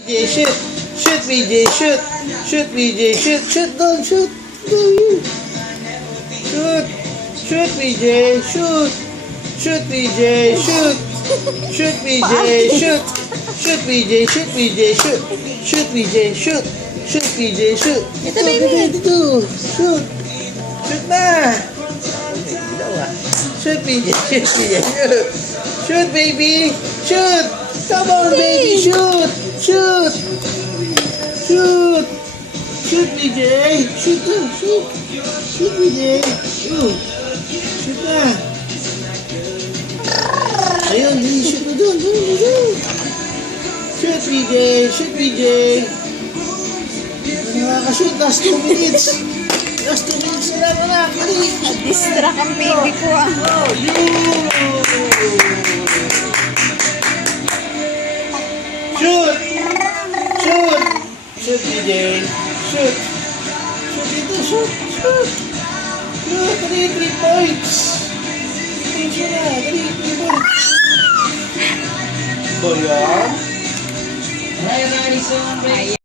BJ, shoot. Shoot, BJ, shoot. Shoot, BJ, shoot. Shoot, go, shoot. Go, you. Shoot. Shoot, BJ, shoot. Shoot, BJ, shoot. Shoot, BJ, shoot. Shoot, BJ, shoot, BJ, shoot. Shoot, BJ, shoot. Shoot, BJ, shoot. Ito, baby. Dito. Shoot. Shoot na. Shoot, BJ, shoot, BJ, shoot. Shoot, baby. Shoot. Come on, baby, shoot. Shoot. Shoot. Shoot, BJ. Shoot na. Shoot. Shoot, BJ. Shoot. Shoot na. Ayun, shoot na doon. Shoot, BJ. Shoot, BJ. Nakakashoot. Last 2 minutes. Last 2 minutes na lang, anak. Dali. Distract ang baby ko ah. Oh, shoot! Shoot! Shoot, DJ. Shoot! Shoot dito, shoot! Shoot! Shoot! Dali, 3 points! 3 points na, dali, 3 points! So, yan. Ayan.